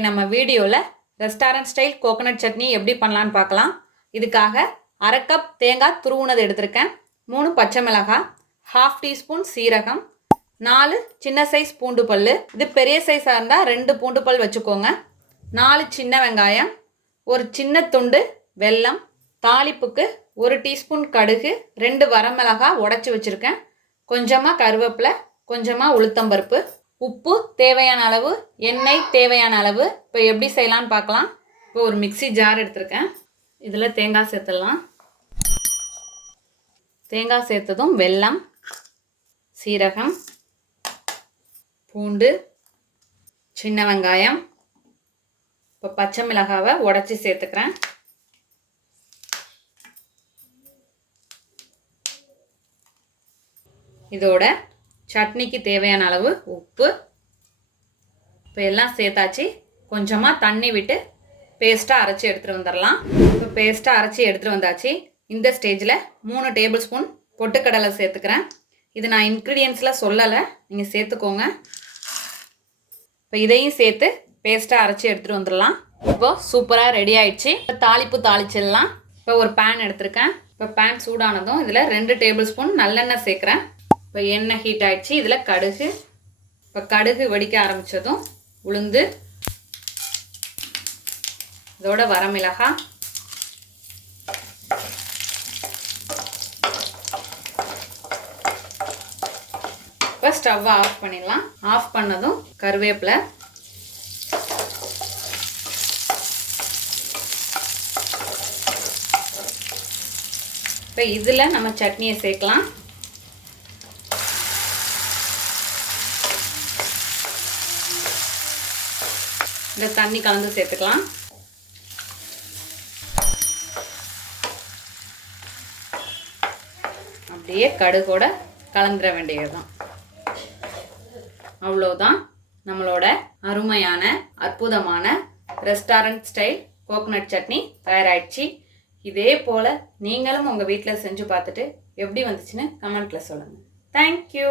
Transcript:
இன்னைக்கு நம்ம வீடியோவில் ரெஸ்டாரண்ட் ஸ்டைல் கோகனட் சட்னி எப்படி பண்ணலான்னு பார்க்கலாம். இதுக்காக அரை கப் தேங்காய் துருவுனது எடுத்திருக்கேன், 3 பச்சை மிளகாய், 1/2 டீஸ்பூன் சீரகம், 4 சின்ன சைஸ் பூண்டு பல், இது பெரிய சைஸாக இருந்தால் 2 பூண்டு பல் வச்சுக்கோங்க, 4 சின்ன வெங்காயம், ஒரு சின்ன துண்டு வெல்லம், தாளிப்புக்கு 1 டீஸ்பூன் கடுகு, 2 வரமிளகாய் உடச்சி வச்சுருக்கேன், கொஞ்சமாக கருவேப்பிலை, கொஞ்சமாக உளுத்தம்பருப்பு, உப்பு தேவையான அளவு, எண்ணெய் தேவையான அளவு. இப்போ எப்படி செய்யலான்னு பார்க்கலாம். இப்போ ஒரு மிக்ஸி ஜார் எடுத்திருக்கேன், இதில் தேங்காய் சேர்த்துடலாம். தேங்காய் சேர்த்ததும் வெல்லம், சீரகம், பூண்டு, சின்ன வெங்காயம், இப்போ பச்சை மிளகாவை உடச்சி சேர்த்துக்கிறேன். இதோட சட்னிக்கு தேவையான அளவு உப்பு. இப்போ எல்லாம் சேர்த்தாச்சு. கொஞ்சமாக தண்ணி விட்டு பேஸ்ட்டாக அரைச்சி எடுத்துகிட்டு வந்துடலாம். இப்போ பேஸ்ட்டாக அரைச்சி எடுத்துகிட்டு வந்தாச்சு. இந்த ஸ்டேஜில் 3 டேபிள் ஸ்பூன் பொட்டுக்கடலை சேர்த்துக்கிறேன். இது நான் இன்க்ரீடியன்ஸில் சொல்லலை, நீங்கள் சேர்த்துக்கோங்க. இப்போ இதையும் சேர்த்து பேஸ்ட்டாக அரைச்சி எடுத்துகிட்டு வந்துடலாம். இப்போது சூப்பராக ரெடி ஆயிடுச்சு. இப்போ தாளிப்பு தாளிச்சிடலாம். இப்போ ஒரு பேன் எடுத்திருக்கேன். இப்போ பேன் சூடானதும் இதில் 2 டேபிள் ஸ்பூன் நல்லெண்ணெய் சேர்க்குறேன். இப்போ எண்ணெய் ஹீட் ஆகிடுச்சு. இதில் கடுகு, இப்போ கடுகு வெடிக்க ஆரம்பித்ததும் உளுந்து, இதோட வரமிளகாய், இப்போ ஸ்டவ்வை ஆஃப் பண்ணிடலாம். ஆஃப் பண்ணதும் கருவேப்பிலை, இப்போ இதில் நம்ம சட்னியை சேர்க்கலாம். இந்த தண்ணி கலந்து சேர்த்துக்கலாம். அப்படியே கடுகோட கலந்துட வேண்டியதுதான். அவ்வளோதான், நம்மளோட அருமையான அற்புதமான ரெஸ்டாரண்ட் ஸ்டைல் கோகனட் சட்னி தயாராகிடுச்சு. இதே போல் நீங்களும் உங்கள் வீட்டில் செஞ்சு பார்த்துட்டு எப்படி வந்துச்சுன்னு கமெண்ட்டில் சொல்லுங்கள். தேங்க்யூ.